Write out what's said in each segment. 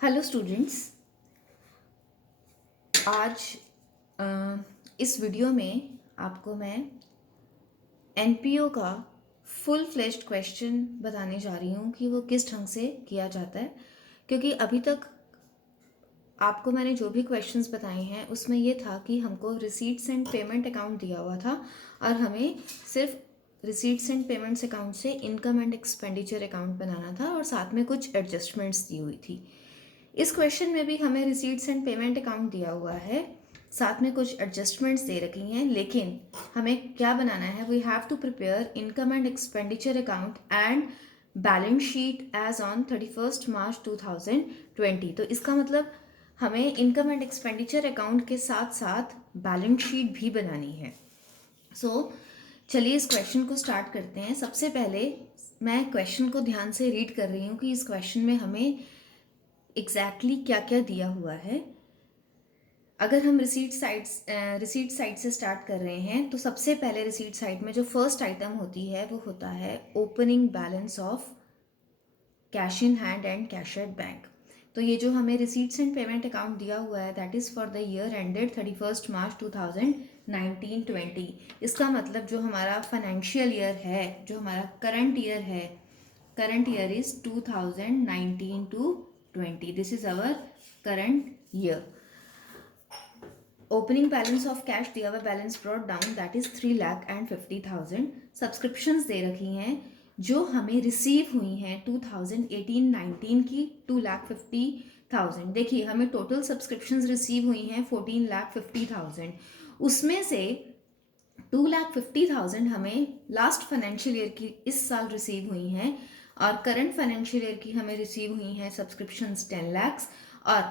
Hello students. आज इस video में आपको मैं एनपीओ का फुल फ्लेश्ड क्वेश्चन बताने जा रही हूँ कि वो किस ढंग से किया जाता है, क्योंकि अभी तक आपको मैंने जो भी क्वेश्चंस बताए हैं उसमें ये था कि हमको रिसीट्स एंड पेमेंट अकाउंट दिया हुआ था और हमें सिर्फ रिसीट्स एंड पेमेंट्स अकाउंट से इनकम एंड एक्सपेंडिचर अकाउंट बनाना था और साथ में कुछ एडजस्टमेंट्स दी हुई थी। इस क्वेश्चन में भी हमें रिसीट्स एंड पेमेंट अकाउंट दिया हुआ है, साथ में कुछ एडजस्टमेंट्स दे रखी हैं, लेकिन हमें क्या बनाना है, we have to prepare income and expenditure account and balance sheet as on 31 March 2020। तो इसका मतलब हमें इनकम एंड एक्सपेंडिचर अकाउंट के साथ साथ बैलेंस शीट भी बनानी है। चलिए इस क्वेश्चन को स्टार्ट करते हैं। सबसे पहले मैं क्वेश्चन को ध्यान से रीड कर रही हूँ कि इस क्वेश्चन में हमें एग्जैक्टली क्या क्या दिया हुआ है। अगर हम रिसीट साइड से स्टार्ट कर रहे हैं तो सबसे पहले रिसीट साइड में जो फर्स्ट आइटम होती है वो होता है opening balance of cash in hand and cash at bank. तो ये जो हमें रिसीट्स एंड पेमेंट अकाउंट दिया हुआ है that is for the year ended 31 मार्च 2019-20। इसका मतलब जो हमारा फाइनेंशियल ईयर है, जो हमारा करंट ईयर है, current year is 2019 to 20। This is our current year. Opening balance of cash दिया हुआ, balance brought down that is 3,50,000। Subscriptions दे रखी हैं जो हमें रिसीव हुई हैं 2018-19 की 2,50,000। देखिए हमें टोटल सब्सक्रिप्शंस रिसीव हुई हैं 14,50,000। उसमें से 2,50,000 हमें लास्ट फाइनेंशियल ईयर की इस साल रिसीव हुई हैं और करंट फाइनेंशियल ईयर की हमें रिसीव हुई हैं सब्सक्रिप्शंस 10 lakhs। और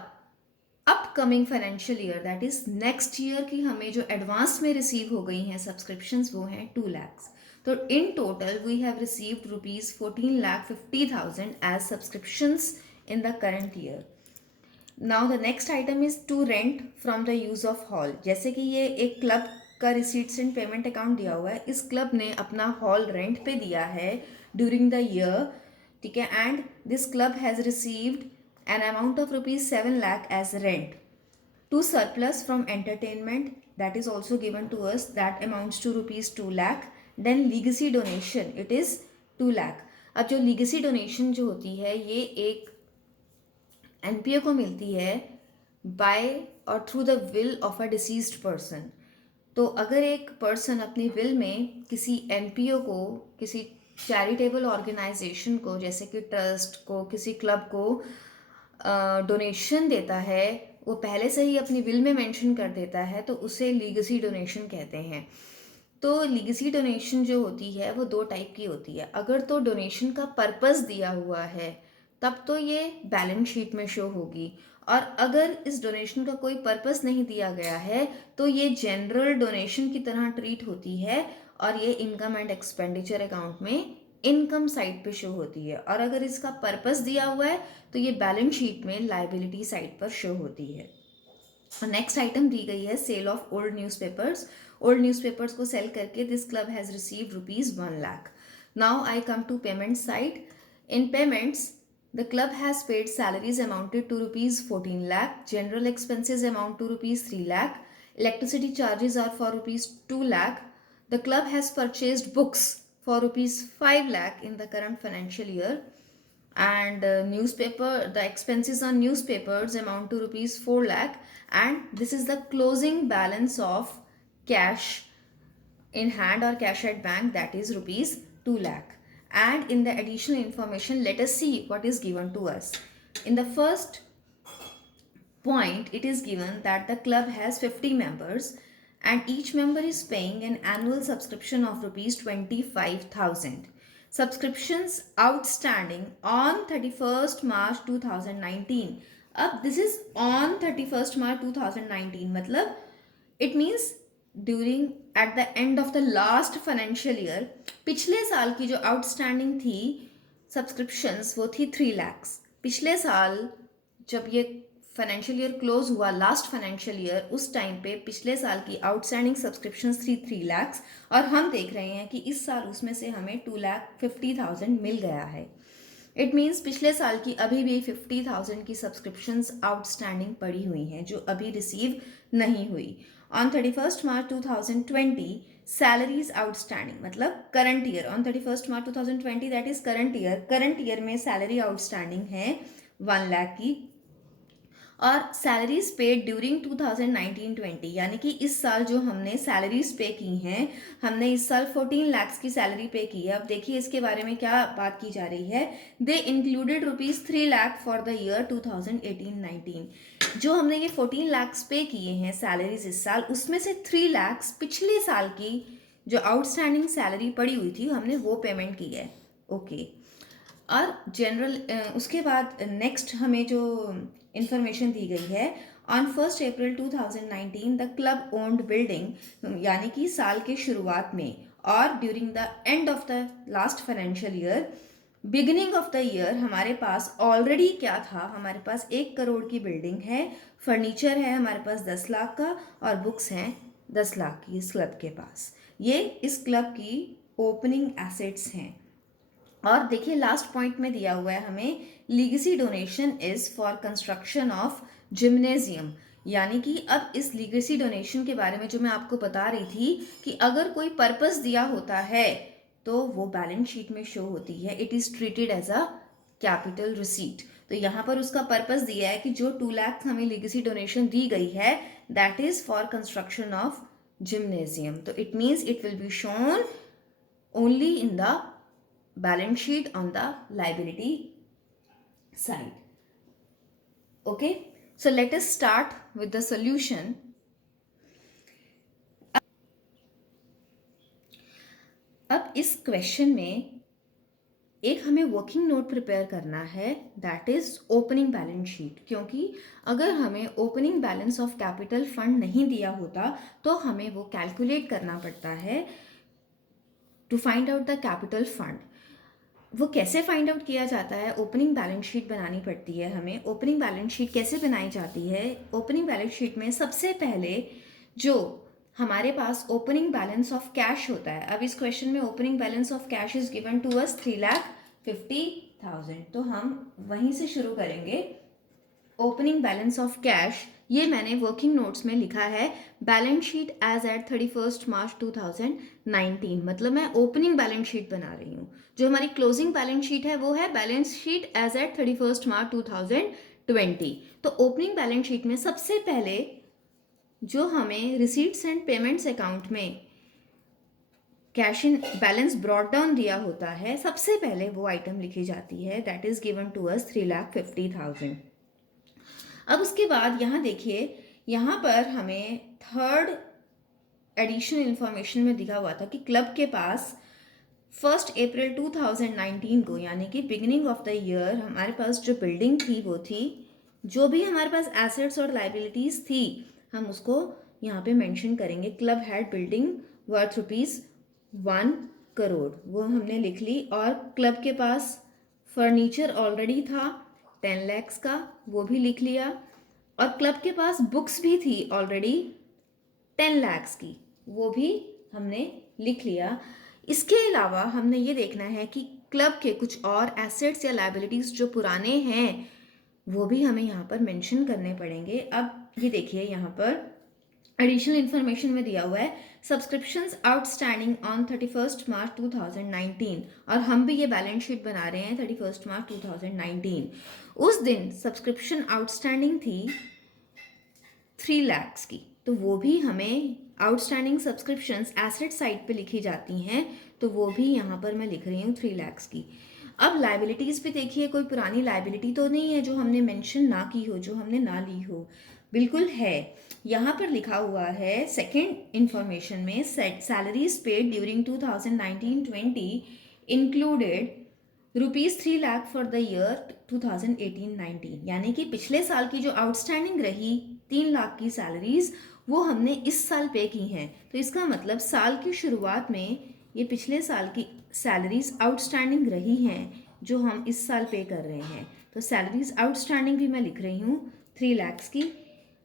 upcoming financial year that is next year की हमें जो एडवांस में रिसीव हो गई हैं सब्सक्रिप्शंस वो हैं 2 lakhs। तो in total we have received rupees 14,50,000 as subscriptions in the current year. Now the next item is to rent from the use of hall. जैसे कि ये एक क्लब का रिसीट्स एंड पेमेंट अकाउंट दिया हुआ है, इस क्लब ने अपना हॉल रेंट पे दिया है ड्यूरिंग द ईयर, ठीक है, and this club has received an amount of rupees 7 lakh as rent. To surplus from entertainment that is also given to us, that amounts to rupees 2 lakh. Then legacy donation it is 2 lakh. अब जो legacy donation जो होती है ये एक NPO को मिलती है बाय और through the will of a deceased person. तो अगर एक पर्सन अपनी विल में किसी एनपीओ को, किसी चैरिटेबल ऑर्गेनाइजेशन को, जैसे कि ट्रस्ट को, किसी क्लब को डोनेशन देता है, वो पहले से ही अपनी विल में मेंशन कर देता है, तो उसे लीगेसी डोनेशन कहते हैं। तो लीगेसी डोनेशन जो होती है वो दो टाइप की होती है। अगर तो डोनेशन का पर्पस दिया हुआ है तब तो ये बैलेंस शीट में शो होगी, और अगर इस डोनेशन का कोई पर्पस नहीं दिया गया है तो ये जनरल डोनेशन की तरह ट्रीट होती है और ये इनकम एंड एक्सपेंडिचर अकाउंट में इनकम साइड पे शो होती है। और अगर इसका पर्पस दिया हुआ है तो ये बैलेंस शीट में लाइबिलिटी साइड पर शो होती है। नेक्स्ट आइटम दी गई है sale of old newspapers. Old newspapers को सेल करके this club has received rupees 1 lakh। Now I come to payment side. In payments the club has paid salaries amounted to rupees 14 lakh, general expenses amount to rupees 3 lakh, electricity charges are for rupees 2 lakh. The club has purchased books for rupees 5 lakh in the current financial year, and the expenses on newspapers amount to rupees 4 lakh, and this is the closing balance of cash in hand or cash at bank, that is rupees 2 lakh. And in the additional information, let us see what is given to us. In the first point, it is given that the club has 50 members and each member is paying an annual subscription of rupees 25,000. Subscriptions outstanding on 31st March 2019. अब this is on 31st March 2019, मतलब it means during at the end of the last financial year, पिछले साल की जो outstanding थी subscriptions वो थी 3 lakhs। पिछले साल जब ये फाइनेंशियल ईयर क्लोज हुआ, लास्ट फाइनेंशियल ईयर, उस टाइम पे पिछले साल की आउटस्टैंडिंग सब्सक्रिप्शंस थी 3 lakhs, और हम देख रहे हैं कि इस साल उसमें से हमें 2,50,000 मिल गया है। इट मीन्स पिछले साल की अभी भी 50,000 की सब्सक्रिप्शंस आउटस्टैंडिंग पड़ी हुई हैं जो अभी रिसीव नहीं हुई। On 31st March 2020 salaries outstanding मतलब current year, on 31st March 2020 that is current year में सैलरी आउटस्टैंडिंग है 1 लाख की, और सैलरीज पेड ड्यूरिंग 2019-20 यानी कि इस साल जो हमने सैलरीज पे की हैं, हमने इस साल 14 लाख की सैलरी पे की है। अब देखिए इसके बारे में क्या बात की जा रही है। They included ₹3 lakh for the year 2018-19। जो हमने ये 14 लाख पे किए हैं सैलरीज इस साल, उसमें से 3 लाख पिछले साल की जो आउटस्टैंडिंग सैलरी पड़ी हुई थी हमने वो पेमेंट की है। ओके और जनरल उसके बाद नेक्स्ट हमें जो इंफॉर्मेशन दी गई है, on 1 April 2019 the club owned building यानी कि साल के शुरुआत में और during the end of the last financial year, beginning of the year हमारे पास ऑलरेडी क्या था, हमारे पास 1 करोड़ की बिल्डिंग है, फर्नीचर है हमारे पास 10 लाख का और बुक्स हैं 10 लाख की इस क्लब के पास। ये इस क्लब की ओपनिंग एसेट्स हैं। और देखिए लास्ट पॉइंट में दिया हुआ है हमें, legacy donation is for construction of gymnasium, यानी कि अब इस लीगेसी डोनेशन के बारे में जो मैं आपको बता रही थी कि अगर कोई पर्पस दिया होता है तो वो बैलेंस शीट में शो होती है, it is treated as a capital receipt. तो यहाँ पर उसका पर्पस दिया है कि जो 2 लाख हमें लीगेसी डोनेशन दी गई है that is for construction of gymnasium, तो it means it will be shown only in the balance sheet on the liability side. Okay, so let us start with the solution. अब इस question में एक हमें working note prepare करना है that is opening balance sheet, क्योंकि अगर हमें opening balance of capital fund नहीं दिया होता तो हमें वो कैलकुलेट करना पड़ता है to find out the capital fund. वो कैसे फाइंड आउट किया जाता है, ओपनिंग बैलेंस शीट बनानी पड़ती है हमें। ओपनिंग बैलेंस शीट कैसे बनाई जाती है, ओपनिंग बैलेंस शीट में सबसे पहले जो हमारे पास ओपनिंग बैलेंस ऑफ कैश होता है, अब इस क्वेश्चन में opening balance of cash is given to us 3,50,000, तो हम वहीं से शुरू करेंगे। ओपनिंग बैलेंस ऑफ कैश ये मैंने वर्किंग नोट्स में लिखा है balance sheet as at 31st March 2019, मतलब मैं ओपनिंग बैलेंस शीट बना रही हूँ। जो हमारी क्लोजिंग बैलेंस शीट है वो है balance sheet as at 31st March 2020। तो ओपनिंग बैलेंस शीट में सबसे पहले जो हमें रिसीट्स एंड पेमेंट्स अकाउंट में cash in balance brought down दिया होता है, सबसे पहले वो आइटम लिखी जाती है that is given to us 3,50,000। अब उसके बाद यहाँ देखिए, यहाँ पर हमें थर्ड एडिशनल इंफॉर्मेशन में दिखा हुआ था कि क्लब के पास 1 अप्रैल 2019 को यानी कि बिगिनिंग ऑफ द ईयर हमारे पास जो बिल्डिंग थी वो थी, जो भी हमारे पास एसेट्स और लाइबिलिटीज़ थी हम उसको यहाँ पे मेंशन करेंगे। Club had building worth ₹1 crore, वो हमने लिख ली। और क्लब के पास फर्नीचर ऑलरेडी था 10 लाख का, वो भी लिख लिया। और क्लब के पास बुक्स भी थी ऑलरेडी 10 लाख की, वो भी हमने लिख लिया। इसके अलावा हमने ये देखना है कि क्लब के कुछ और एसेट्स या लाइबिलिटीज़ जो पुराने हैं वो भी हमें यहाँ पर मेंशन करने पड़ेंगे। अब ये देखिए यहाँ पर एडिशनल इन्फॉर्मेशन में दिया हुआ है subscriptions outstanding on 31st March 2019, और हम भी ये बैलेंस शीट बना रहे हैं 31st March 2019। उस दिन सब्सक्रिप्शन आउटस्टैंडिंग थी 3 लाख की, तो वो भी हमें आउटस्टैंडिंग सब्सक्रिप्शंस एसेट साइड पे लिखी जाती हैं, तो वो भी यहाँ पर मैं लिख रही हूँ 3 लाख की। अब लाइबिलिटीज़ पे देखिए, कोई पुरानी लाइबिलिटी तो नहीं है जो हमने मेंशन ना की हो, जो हमने ना ली हो, बिल्कुल है। यहाँ पर लिखा हुआ है सेकेंड इंफॉर्मेशन में salaries paid during 2019-20 included ₹3 lakh for the year 2018-19, यानी कि पिछले साल की जो आउटस्टैंडिंग रही 3 लाख की सैलरीज वो हमने इस साल पे की हैं। तो इसका मतलब साल की शुरुआत में ये पिछले साल की सैलरीज आउटस्टैंडिंग रही हैं जो हम इस साल पे कर रहे हैं। तो सैलरीज आउटस्टैंडिंग भी मैं लिख रही हूँ 3 लाख की।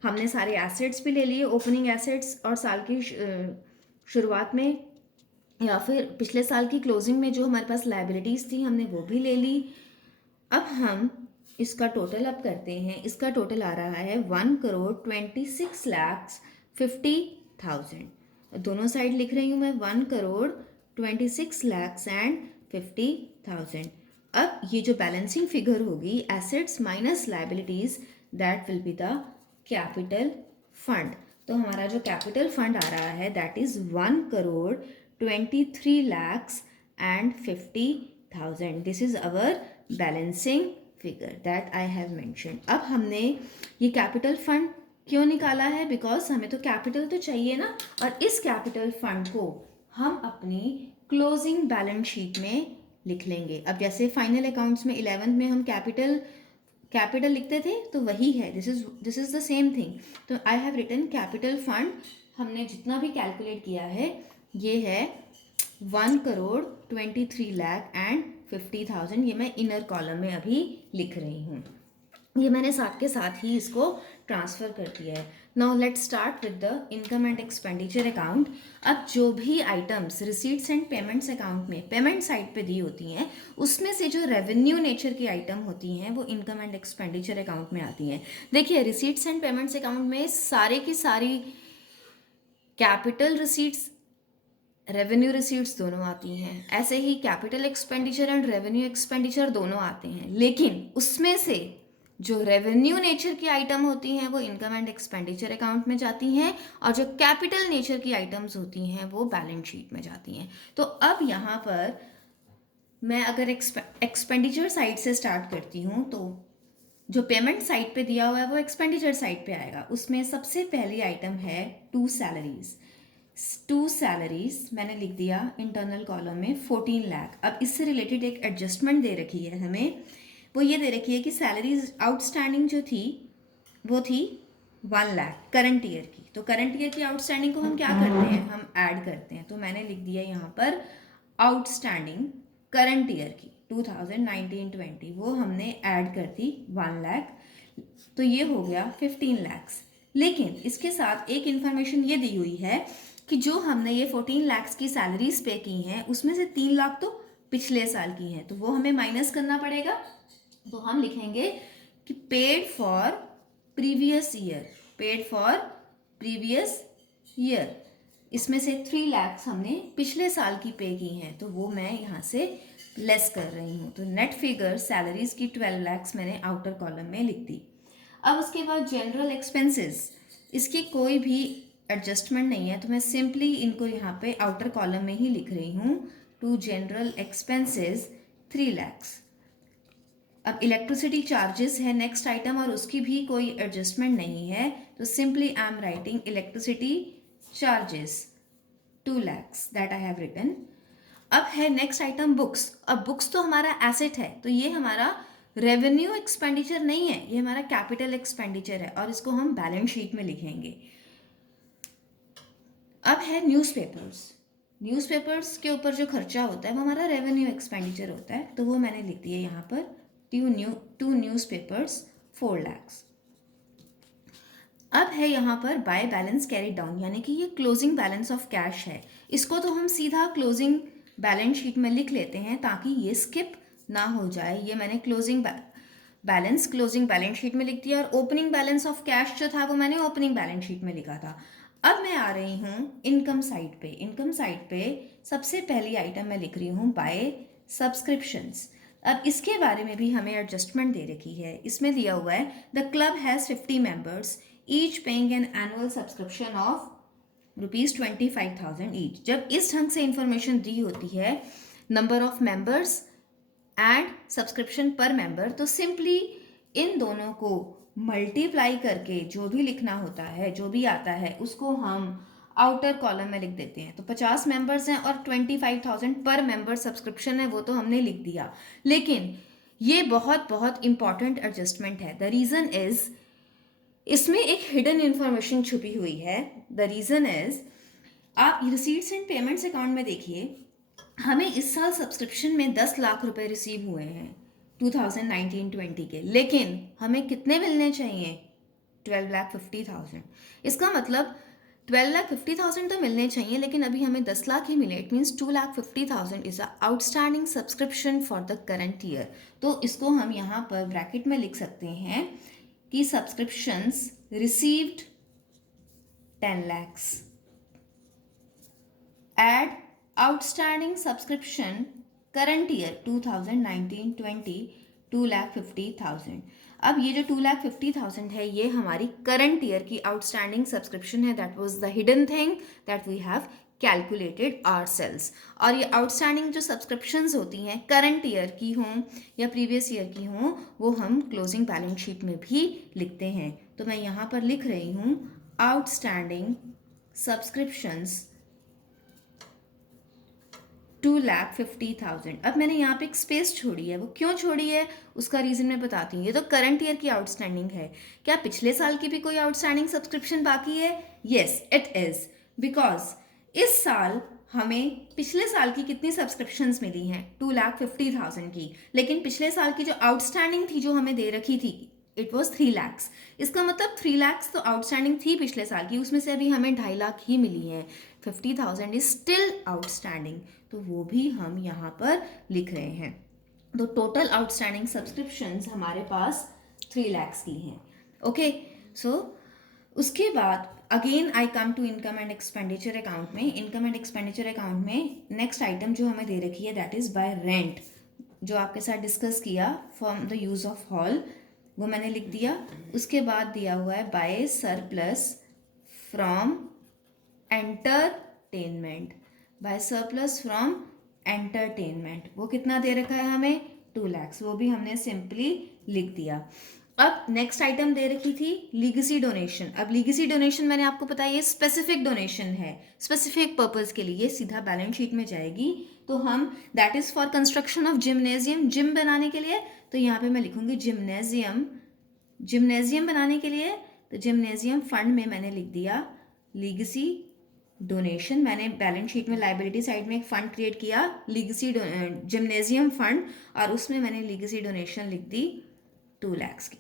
हमने सारे एसेट्स भी ले लिए, ओपनिंग एसेट्स, और साल की शुरुआत में या फिर पिछले साल की क्लोजिंग में जो हमारे पास लाइबिलिटीज़ थी हमने वो भी ले ली। अब हम इसका टोटल अप करते हैं। इसका टोटल आ रहा है 1,26,50,000। दोनों साइड लिख रही हूँ मैं 1,26,50,000। अब ये जो बैलेंसिंग फिगर होगी, assets minus liabilities, that will be the capital fund. तो हमारा जो कैपिटल फंड आ रहा है that is 1,23,50,000। This is our balancing figure that I have mention. अब हमने ये कैपिटल फंड क्यों निकाला है? बिकॉज हमें तो कैपिटल तो चाहिए ना, और इस कैपिटल फंड को हम अपनी क्लोजिंग बैलेंस शीट में लिख लेंगे। अब जैसे फाइनल अकाउंट्स में 11th में हम कैपिटल लिखते थे, तो वही है, this is the same thing. तो I have written capital fund. हमने जितना भी कैलकुलेट किया है ये है 1,23,50,000। ये मैं इनर कॉलम में अभी लिख रही हूँ। ये मैंने साथ के साथ ही इसको ट्रांसफ़र कर दिया है। Now let's start with the income and expenditure account. अब जो भी items receipts and payments account में पेमेंट साइड पे दी होती हैं, उसमें से जो रेवेन्यू नेचर की आइटम होती हैं वो इनकम एंड एक्सपेंडिचर अकाउंट में आती हैं। देखिए, रिसीट्स एंड पेमेंट्स अकाउंट में सारे की सारी कैपिटल रिसीट्स, रेवेन्यू रिसीट्स दोनों आती हैं। ऐसे ही capital expenditure and revenue expenditure दोनों आते हैं, लेकिन उसमें से जो रेवेन्यू नेचर की आइटम होती हैं वो इनकम एंड एक्सपेंडिचर अकाउंट में जाती हैं, और जो कैपिटल नेचर की आइटम्स होती हैं वो बैलेंस शीट में जाती हैं। तो अब यहाँ पर मैं अगर एक्सपेंडिचर साइड से स्टार्ट करती हूँ, तो जो पेमेंट साइड पे दिया हुआ है वो एक्सपेंडिचर साइड पे आएगा। उसमें सबसे पहली आइटम है 2 सैलरीज। 2 सैलरीज मैंने लिख दिया इंटरनल कॉलम में 14 लाख। अब इससे रिलेटेड एक एडजस्टमेंट दे रखी है हमें, वो ये दे रखी है कि सैलरीज आउटस्टैंडिंग जो थी वो थी 1 लाख करंट ईयर की। तो करंट ईयर की आउटस्टैंडिंग को हम क्या करते हैं, हम ऐड करते हैं। तो मैंने लिख दिया यहाँ पर आउटस्टैंडिंग करंट ईयर की 2019-20, वो हमने ऐड कर दी 1 लाख। तो ये हो गया 15 लैक्स। लेकिन इसके साथ एक इन्फॉर्मेशन ये दी हुई है कि जो हमने ये 14 लैक्स की सैलरीज पे की हैं, उसमें से 3 लाख तो पिछले साल की हैं, तो वो हमें माइनस करना पड़ेगा। तो हम लिखेंगे कि paid for previous year, paid for previous year. इसमें से 3 लैक्स हमने पिछले साल की पे की हैं, तो वो मैं यहाँ से लेस कर रही हूँ। तो नेट फिगर सैलरीज की 12 लैक्स मैंने आउटर कॉलम में लिख दी। अब उसके बाद जनरल एक्सपेंसेस, इसकी कोई भी एडजस्टमेंट नहीं है, तो मैं सिंपली इनको यहाँ पे आउटर कॉलम में ही लिख रही हूँ। To general expenses 3 lakhs. अब इलेक्ट्रिसिटी चार्जेस है नेक्स्ट आइटम, और उसकी भी कोई एडजस्टमेंट नहीं है, तो simply I am writing electricity charges 2 lakhs, that I have written. अब है नेक्स्ट आइटम बुक्स। अब बुक्स तो हमारा एसेट है, तो ये हमारा रेवेन्यू एक्सपेंडिचर नहीं है, ये हमारा कैपिटल एक्सपेंडिचर है, और इसको हम बैलेंस शीट में लिखेंगे। अब है न्यूज़पेपर्स। न्यूज़पेपर्स के ऊपर जो खर्चा होता है वो हमारा रेवेन्यू एक्सपेंडिचर होता है, तो वो मैंने लिख दिया यहाँ पर टू न्यूज़पेपर्स 4 लैक्स। अब है यहाँ पर बाय बैलेंस कैरी डाउन, यानी कि ये क्लोजिंग बैलेंस ऑफ कैश है। इसको तो हम सीधा क्लोजिंग बैलेंस शीट में लिख लेते हैं ताकि ये स्किप ना हो जाए। ये मैंने क्लोजिंग बैलेंस शीट में लिख दिया, और ओपनिंग बैलेंस ऑफ कैश जो था वो मैंने ओपनिंग बैलेंस शीट में लिखा था। अब मैं आ रही हूँ इनकम साइड पे। इनकम साइड पे सबसे पहली आइटम मैं लिख रही हूँ बाय सब्सक्रिप्शंस। अब इसके बारे में भी हमें एडजस्टमेंट दे रखी है। इसमें दिया हुआ है the club has 50 members each paying an annual subscription of ₹25,000 each. जब इस ढंग से इंफॉर्मेशन दी होती है, number of members and subscription पर मेंबर, तो सिंपली इन दोनों को मल्टीप्लाई करके जो भी लिखना होता है, जो भी आता है, उसको हम आउटर कॉलम में लिख देते हैं। तो 50 मेंबर्स हैं और 25,000 पर मेंबर सब्सक्रिप्शन है, वो तो हमने लिख दिया। लेकिन ये बहुत बहुत इंपॉर्टेंट एडजस्टमेंट है। द रीज़न इज, इसमें एक हिडन इंफॉर्मेशन छुपी हुई है। द रीज़न इज, आप रिसीट्स एंड पेमेंट्स अकाउंट में देखिए, हमें इस साल सब्सक्रिप्शन में 10 लाख रुपए रिसीव हुए हैं 2019-20 के, लेकिन हमें कितने मिलने चाहिए? 12,50,000। इसका मतलब 12,50,000 तो मिलने चाहिए, लेकिन अभी हमें 10 लाख ही मिले. It means 2,50,000 is a outstanding subscription for the current year. तो इसको हम यहाँ पर ब्रैकेट में लिख सकते हैं कि subscriptions received 10 lakhs. Add outstanding subscription current year 2019-20 2,50,000. अब ये जो 2,50,000 है ये हमारी करंट ईयर की आउटस्टैंडिंग सब्सक्रिप्शन है. That was the hidden thing that we have calculated ourselves. और ये आउटस्टैंडिंग जो सब्सक्रिप्शंस होती हैं करंट ईयर की हों या प्रीवियस ईयर की हों, वो हम क्लोजिंग बैलेंस शीट में भी लिखते हैं. तो मैं यहाँ पर लिख रही हूँ आउटस्टैंडिंग सब्सक्रिप्शंस 2,50,000. अब मैंने यहाँ पे एक स्पेस छोड़ी है. वो क्यों छोड़ी है उसका रीज़न मैं बताती हूँ. ये तो करंट ईयर की आउटस्टैंडिंग है. क्या पिछले साल की भी कोई आउटस्टैंडिंग सब्सक्रिप्शन बाकी है? Yes it is. बिकॉज इस साल हमें पिछले साल की कितनी सब्सक्रिप्शंस मिली हैं? 2,50,000 की. लेकिन पिछले साल की जो आउटस्टैंडिंग थी जो हमें दे रखी थी इट वॉज 3 lakhs. इसका मतलब 3 lakhs तो आउटस्टैंडिंग थी पिछले साल की, उसमें से अभी हमें 2.5 लाख ही मिली है. 50,000 इज स्टिल आउटस्टैंडिंग, तो वो भी हम यहाँ पर लिख रहे हैं. तो टोटल आउटस्टैंडिंग सब्सक्रिप्शंस हमारे पास 3 lakhs की हैं. ओके, सो उसके बाद again I come to income and expenditure account में. इनकम एंड एक्सपेंडिचर अकाउंट में नेक्स्ट आइटम जो हमें दे रखी है दैट इज़ बाय रेंट, जो आपके साथ डिस्कस किया from the use of hall, वो मैंने लिख दिया. उसके बाद दिया हुआ है by surplus from entertainment. By surplus from entertainment वो कितना दे रखा है हमें? 2 lakhs. वो भी हमने सिंपली लिख दिया. अब नेक्स्ट आइटम दे रखी थी लीगेसी डोनेशन. अब लीगेसी डोनेशन मैंने आपको बताया ये स्पेसिफिक डोनेशन है, स्पेसिफिक पर्पस के लिए. ये सीधा बैलेंस शीट में जाएगी. तो हम that is for construction of gymnasium, gym बनाने के लिए. तो यहाँ पे मैं लिखूंगी जिम्नेजियम, जिम्नेजियम बनाने के लिए. तो जिम्नेजियम फंड में मैंने लिख दिया लीगेसी डोनेशन. मैंने बैलेंस शीट में लाइबिलिटी साइड में एक फंड क्रिएट किया लीगेसी जिम्नेजियम फंड, और उसमें मैंने लीगेसी डोनेशन लिख दी 2 lakhs की.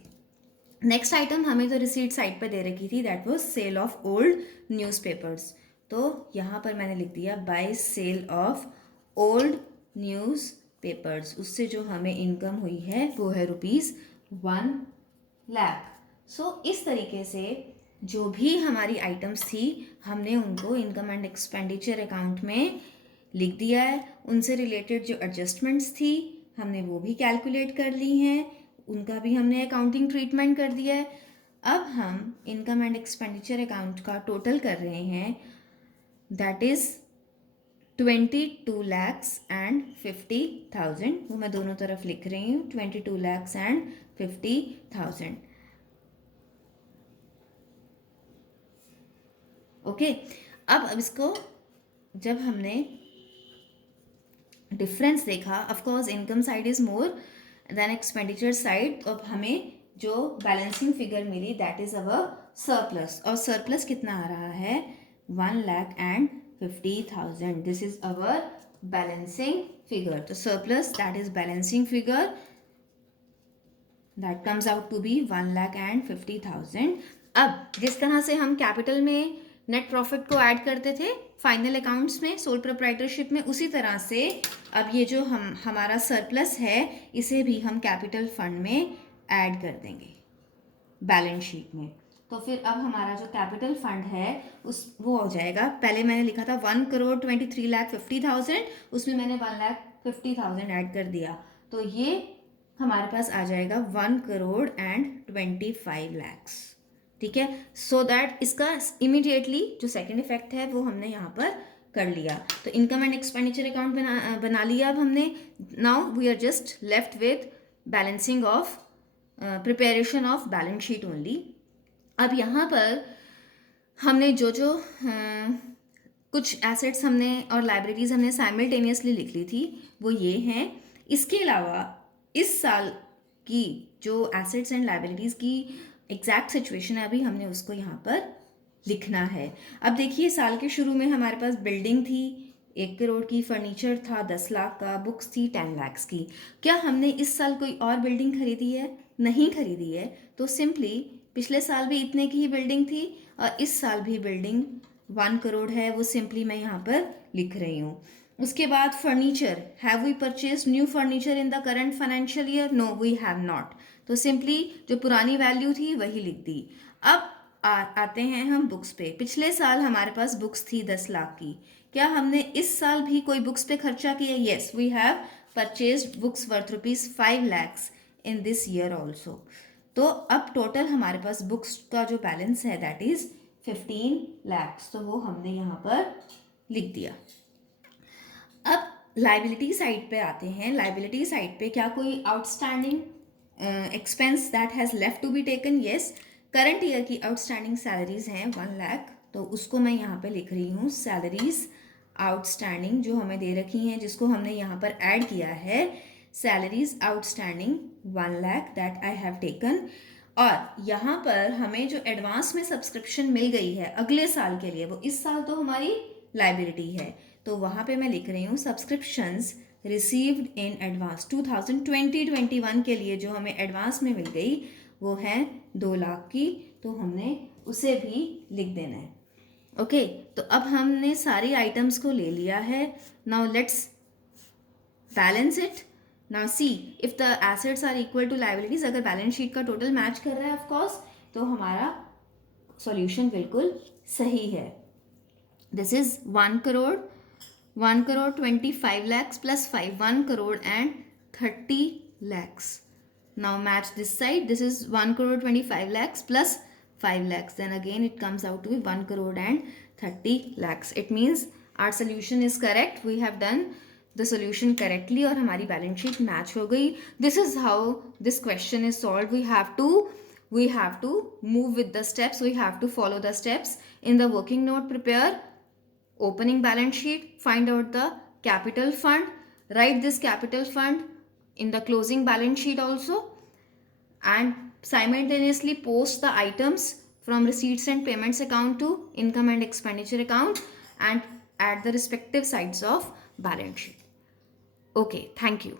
नेक्स्ट आइटम हमें तो रिसीट साइड पर दे रखी थी that was sale of old newspapers. तो यहाँ पर मैंने लिख दिया by sale of old newspapers. उससे जो हमें इनकम हुई है वो है ₹1 lakh. सो इस तरीके से जो भी हमारी आइटम्स थी हमने उनको इनकम एंड एक्सपेंडिचर अकाउंट में लिख दिया है. उनसे रिलेटेड जो एडजस्टमेंट्स थी हमने वो भी कैलकुलेट कर ली हैं, उनका भी हमने अकाउंटिंग ट्रीटमेंट कर दिया है. अब हम इनकम एंड एक्सपेंडिचर अकाउंट का टोटल कर रहे हैं दैट इज़ 22,50,000. वो मैं दोनों तरफ लिख रही हूँ 22,50,000. ओके, अब इसको जब हमने डिफरेंस देखा, of course income side is more than expenditure side. अब हमें जो बैलेंसिंग फिगर मिली दैट इज़ अवर सरप्लस. और सरप्लस कितना आ रहा है? 1,50,000. This is our balancing figure. तो surplus that is balancing figure that comes out to be 1,50,000. अब जिस तरह से हम कैपिटल में नेट प्रॉफिट को ऐड करते थे फाइनल अकाउंट्स में सोल प्रोप्राइटरशिप में, उसी तरह से अब ये जो हमारा सरप्लस है इसे भी हम कैपिटल फंड में ऐड कर देंगे बैलेंस शीट में. तो फिर अब हमारा जो कैपिटल फंड है उस वो हो जाएगा, पहले मैंने लिखा था 1,23,50,000, उसमें मैंने 1,50,000 ऐड कर दिया. तो ये हमारे पास आ जाएगा 1,25,00,000. ठीक है. सो दैट इसका इमीडिएटली जो सेकेंड इफेक्ट है वो हमने यहाँ पर कर लिया. तो इनकम एंड एक्सपेंडिचर अकाउंट बना लिया अब हमने. Now we are just left with balancing of preparation of balance sheet only. अब यहाँ पर हमने जो कुछ एसेट्स हमने और लाइब्रेरीज हमने साइमल्टेनियसली लिख ली थी वो ये हैं. इसके अलावा इस साल की जो एसेट्स एंड लाइब्रेरीज की एग्जैक्ट सिचुएशन है अभी हमने उसको यहाँ पर लिखना है. अब देखिए साल के शुरू में हमारे पास बिल्डिंग थी 1 करोड़ की, फर्नीचर था 10 लाख का, बुक्स थी 10 lakhs की. क्या हमने इस साल कोई और बिल्डिंग खरीदी है? नहीं खरीदी है. तो सिंपली पिछले साल भी इतने की ही बिल्डिंग थी और इस साल भी बिल्डिंग 1 करोड़ है वो सिंपली मैं यहाँ पर लिख रही हूँ. उसके बाद furniture, have we purchase new furniture in the current financial year? No we have not. तो सिंपली जो पुरानी वैल्यू थी वही लिख दी. अब आते हैं हम बुक्स पे. पिछले साल हमारे पास बुक्स थी 10 लाख की. क्या हमने इस साल भी कोई बुक्स पे खर्चा किया? Yes, we have purchased books worth ₹5 lakhs in this year also. तो अब टोटल हमारे पास बुक्स का जो बैलेंस है दैट इज 15 lakhs. तो वो हमने यहाँ पर लिख दिया. अब लाइबिलिटी साइड पे आते हैं. लाइबिलिटी साइड पे क्या कोई outstanding expense that has left to be taken? Yes, current year की आउटस्टैंडिंग सैलरीज हैं 1 लाख. तो उसको मैं यहाँ पे लिख रही हूँ सैलरीज आउटस्टैंडिंग जो हमें दे रखी हैं, जिसको हमने यहाँ पर ऐड किया है. Salaries outstanding 1 lakh that I have taken. और यहाँ पर हमें जो एडवांस में सब्सक्रिप्शन मिल गई है अगले साल के लिए, वो इस साल तो हमारी लाइबिलिटी है. तो वहाँ पे मैं लिख रही हूँ सब्सक्रिप्शंस रिसीव्ड इन एडवांस 2020-21 के लिए जो हमें एडवांस में मिल गई वो है 2 लाख की. तो हमने उसे भी लिख देना है. ओके, तो अब हमने सारी आइटम्स को ले लिया है. Now let's balance it. Now see if the assets are equal to liabilities. अगर बैलेंस शीट का टोटल मैच कर रहा है ऑफ कोर्स, तो हमारा सॉल्यूशन बिल्कुल सही है. This is 1 crore 25 lakhs plus 5, 1 crore and 30 lakhs. Now match this side. This is 1 crore 25 lakhs plus 5 lakhs. Then again it comes out to be 1 crore and 30 lakhs. It means our solution is correct. We have done the solution correctly और हमारी balance sheet match हो गई. This is how this question is solved. We have to move with the steps. We have to follow the steps. In the working note, prepare opening balance sheet, find out the capital fund, write this capital fund in the closing balance sheet also, and simultaneously post the items from receipts and payments account to income and expenditure account and at the respective sides of balance sheet. Okay, thank you.